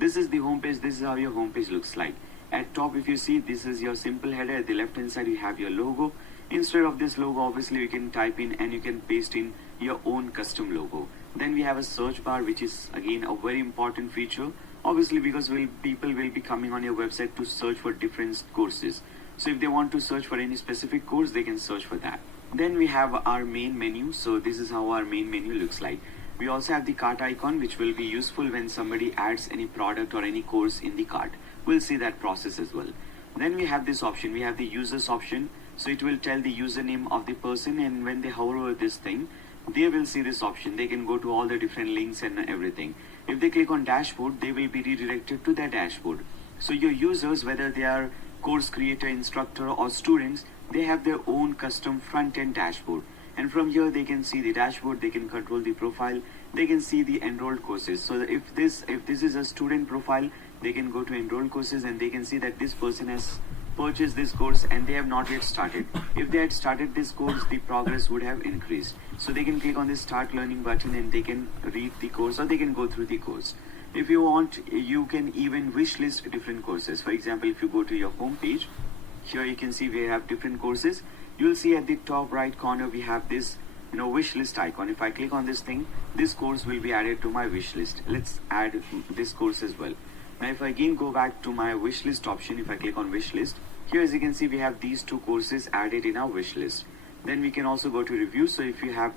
This is the home page. This is how your home page looks like. At top, if you see, this is your simple header. At the left hand side, you have your logo. Instead of this logo, obviously you can type in and you can paste in your own custom logo. Then we have a search bar, which is again a very important feature, obviously, because people will be coming on your website to search for different courses. So if they want to search for any specific course, they can search for that. Then we have our main menu. So this is how our main menu looks like. We also have the cart icon, which will be useful when somebody adds any product or any course in the cart. We'll see that process as well. Then we have this option. We have the users option. So it will tell the username of the person, and when they hover over this thing, they will see this option. They can go to all the different links and everything. If they click on dashboard, they will be redirected to their dashboard. So your users, whether they are course creator, instructor or students, they have their own custom front-end dashboard. And from here they can see the dashboard, they can control the profile, they can see the enrolled courses. So if this is a student profile, they can go to enrolled courses and they can see that this person has purchased this course and they have not yet started. If they had started this course, the progress would have increased. So they can click on this start learning button and they can read the course or they can go through the course. If you want, you can even wish list different courses. For example, if you go to your home page, here you can see we have different courses. You'll see at the top right corner we have this wish list icon. If I click on this thing, this course will be added to my wish list. Let's add this course as well. Now if I again go back to my wish list option, if I click on wish list, here as you can see we have these two courses added in our wish list. Then we can also go to reviews. So if you have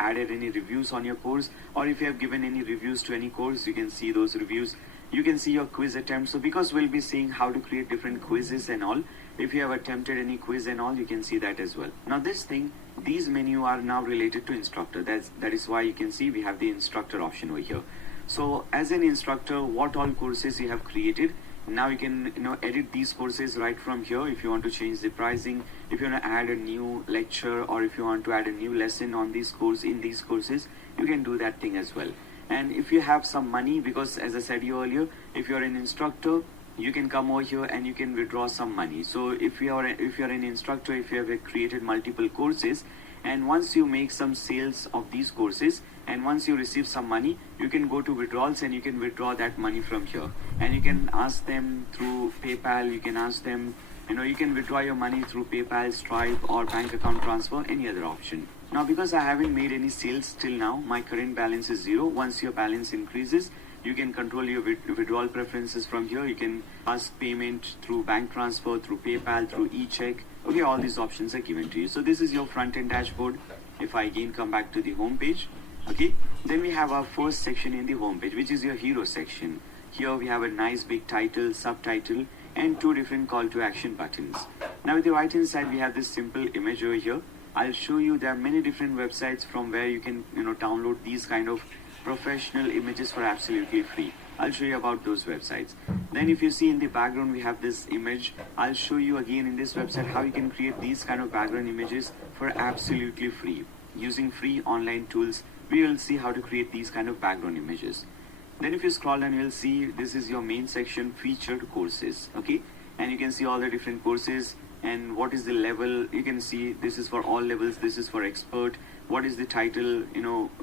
added any reviews on your course, or if you have given any reviews to any course, you can see those reviews. You can see your quiz attempts. So because we'll be seeing how to create different quizzes and all, if you have attempted any quiz and all, you can see that as well. Now these menu are now related to instructor. That is why you can see we have the instructor option over here. So as an instructor, what all courses you have created, now you can edit these courses right from here. If you want to change the pricing, if you want to add a new lecture, or if you want to add a new lesson on these course in these courses, you can do that thing as well. And if you have some money, because as I said you earlier, if you're an instructor, you can come over here and you can withdraw some money. So if you're an instructor, if you have created multiple courses, and once you make some sales of these courses and once you receive some money, you can go to withdrawals and you can withdraw that money from here. And you can ask them through PayPal, you can ask them, you can withdraw your money through PayPal, Stripe or bank account transfer, any other option. Now because I haven't made any sales till now, my current balance is 0. Once your balance increases, you can control your withdrawal preferences from here. You can ask payment through bank transfer, through PayPal, through e-check. Okay, all these options are given to you. So this is your front-end dashboard. If I again come back to the home page, okay, then we have our first section in the home page, which is your hero section. Here we have a nice big title, subtitle, and two different call to action buttons. Now with the right hand side, we have this simple image over here. I'll show you there are many different websites from where you can download these kind of professional images for absolutely free. I'll show you about those websites. Then if you see in the background we have this image, I'll show you again in this website how you can create these kind of background images for absolutely free. Using free online tools, we will see how to create these kind of background images. Then if you scroll down, you'll see this is your main section, featured courses. Okay, and you can see all the different courses and what is the level. You can see this is for all levels, this is for expert, what is the title,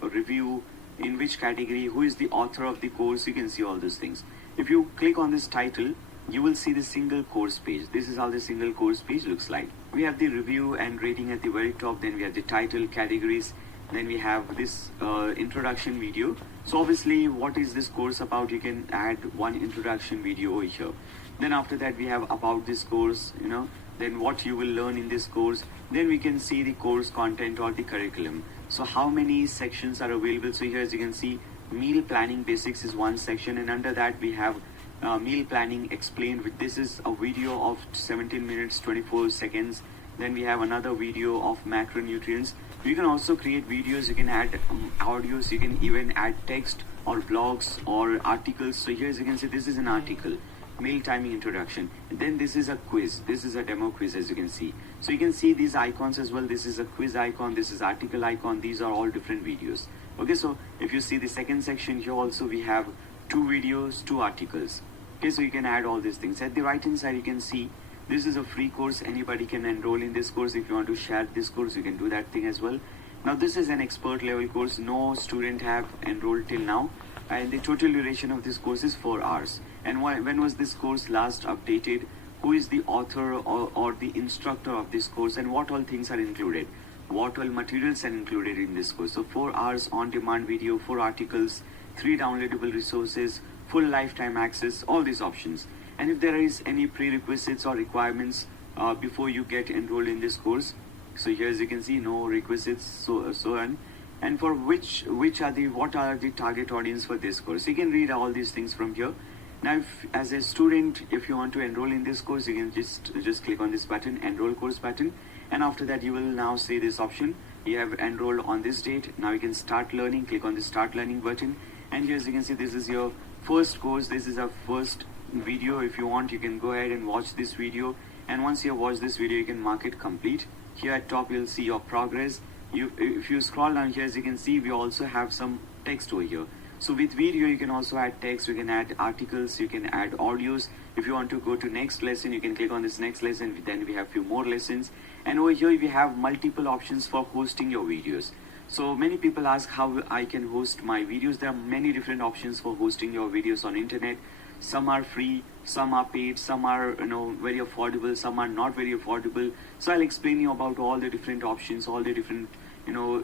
review, in which category, who is the author of the course. You can see all those things. If you click on this title, you will see the single course page. This is how the single course page looks like. We have the review and rating at the very top. Then we have the title, categories. Then we have this introduction video. So obviously what is this course about, you can add one introduction video over here. Then after that we have about this course, then what you will learn in this course. Then we can see the course content or the curriculum. So how many sections are available. So here as you can see, meal planning basics is one section, and under that we have meal planning explained. This is a video of 17 minutes 24 seconds. Then we have another video of macronutrients. You can also create videos, you can add audios, you can even add text or blogs or articles. So here as you can see, this is an article, meal timing introduction. And then this is a quiz, this is a demo quiz as you can see. So you can see these icons as well. This is a quiz icon, this is article icon, these are all different videos. Okay, so if you see the second section here also, we have 2 videos, 2 articles. Okay, so you can add all these things. At the right hand side you can see this is a free course, anybody can enroll in this course. If you want to share this course, you can do that thing as well. Now this is an expert level course, no student have enrolled till now. and the total duration of this course is 4 hours. And when was this course last updated? Who is the author or the instructor of this course, and what all things are included? What all materials are included in this course? So 4 hours on-demand video, 4 articles, 3 downloadable resources, full lifetime access, all these options. And if there is any prerequisites or requirements before you get enrolled in this course, so here as you can see, no requisites, so on. And for what are the target audience for this course? You can read all these things from here. Now, as a student, if you want to enroll in this course, you can just click on this button, enroll course button, and after that you will now see this option. You have enrolled on this date. Now you can start learning. Click on the start learning button, and here as you can see, this is your first course. This is our first video. If you want, you can go ahead and watch this video, and once you have watched this video, you can mark it complete. Here at top you'll see your progress. If you scroll down here, as you can see, we also have some text over here. So with video you can also add text, you can add articles, you can add audios. If you want to go to next lesson, you can click on this next lesson. Then we have few more lessons, and over here we have multiple options for hosting your videos. So many people ask how I can host my videos. There are many different options for hosting your videos on internet. Some are free, some are paid, some are very affordable, some are not very affordable. So I'll explain you about all the different options, all the different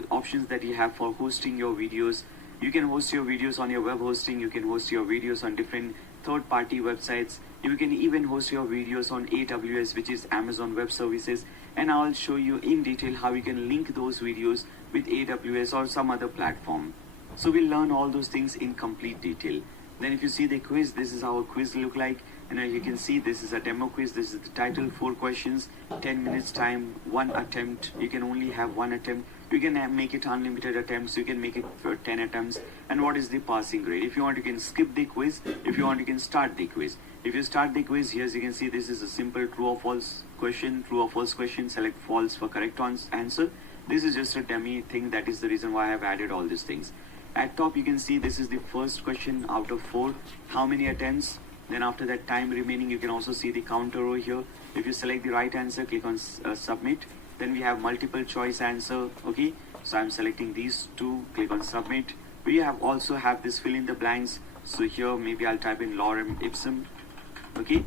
options that you have for hosting your videos. You can host your videos on your web hosting. You can host your videos on different third-party websites. You can even host your videos on AWS, which is Amazon Web Services. And I'll show you in detail how you can link those videos with AWS or some other platform. So we'll learn all those things in complete detail. Then if you see the quiz, this is how a quiz look like. And as you can see, this is a demo quiz. This is the title, 4 questions, 10 minutes time, 1 attempt. You can only have 1 attempt. You can make it unlimited attempts. You can make it for 10 attempts. And what is the passing grade? If you want, you can skip the quiz. If you want, you can start the quiz. If you start the quiz, here as you can see, this is a simple true or false question. True or false question, select false for correct answer. This is just a dummy thing. That is the reason why I have added all these things. At top, you can see this is the first question out of 4. How many attempts? Then after that, time remaining. You can also see the counter over here. If you select the right answer, click on submit. Then we have multiple choice answer. Okay, so I'm selecting these 2. Click on submit. We also have this fill in the blanks. So here maybe I'll type in lorem ipsum. Okay,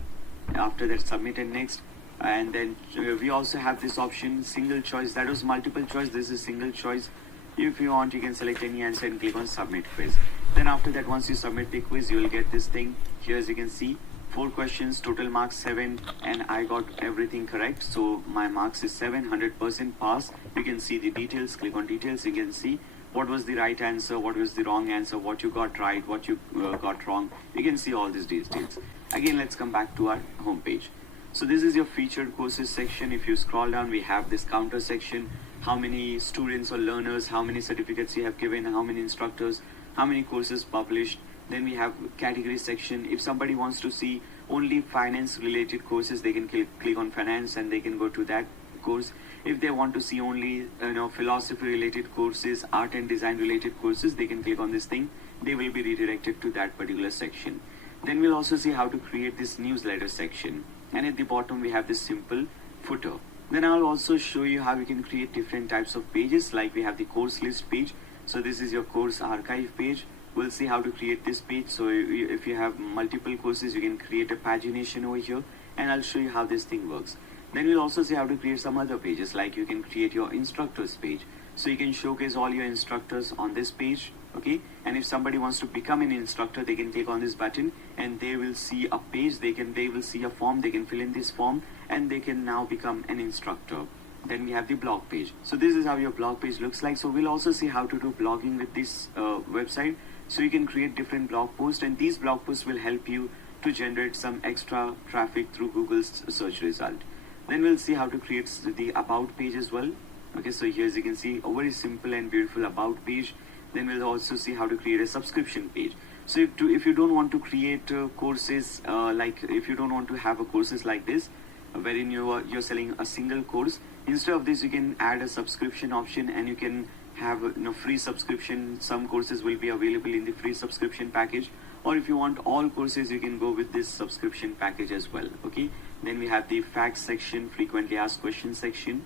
after that submit and next. And then we also have this option single choice. That was multiple choice. This is single choice. If you want, you can select any answer and click on submit quiz. Then after that, once you submit the quiz, you will get this thing. Here as you can see, 4 questions, total marks 7, and I got everything correct. So my marks is 7, 100% pass. You can see the details. Click on details. You can see what was the right answer, what was the wrong answer, what you got right, what you got wrong. You can see all these details. Again, let's come back to our home page. So this is your featured courses section. If you scroll down, we have this counter section. How many students or learners, how many certificates you have given, how many instructors, how many courses published. Then we have category section. If somebody wants to see only finance related courses, they can click on finance and they can go to that course. If they want to see only philosophy related courses, art and design related courses, they can click on this thing. They will be redirected to that particular section. Then we'll also see how to create this newsletter section. And at the bottom we have this simple footer. Then I'll also show you how you can create different types of pages. Like we have the course list page. So this is your course archive page. We'll see how to create this page. So if you have multiple courses, you can create a pagination over here, and I'll show you how this thing works. Then we'll also see how to create some other pages, like you can create your instructors page. So you can showcase all your instructors on this page. Okay, and if somebody wants to become an instructor, they can click on this button and they will see a page. They will see a form. They can fill in this form and they can now become an instructor. Then we have the blog page. So this is how your blog page looks like. So we'll also see how to do blogging with this website. So you can create different blog posts, and these blog posts will help you to generate some extra traffic through Google's search result. Then we'll see how to create the about page as well. Okay, so here as you can see, a very simple and beautiful about page. Then we'll also see how to create a subscription page. So if you don't want to create courses, if you don't want to have a courses like this, wherein you're selling a single course, instead of this you can add a subscription option, and you can have free subscription. Some courses will be available in the free subscription package, or if you want all courses, you can go with this subscription package as well. Okay, then we have the facts section, frequently asked questions section,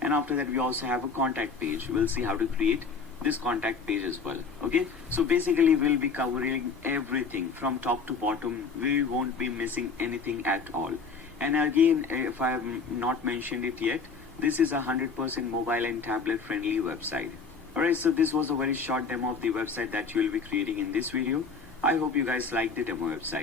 and after that we also have a contact page. We'll see how to create this contact page as well. Okay, so basically we'll be covering everything from top to bottom. We won't be missing anything at all. And again, if I have not mentioned it yet, this is a 100% mobile and tablet friendly website. Alright, so this was a very short demo of the website that you will be creating in this video. I hope you guys like the demo website.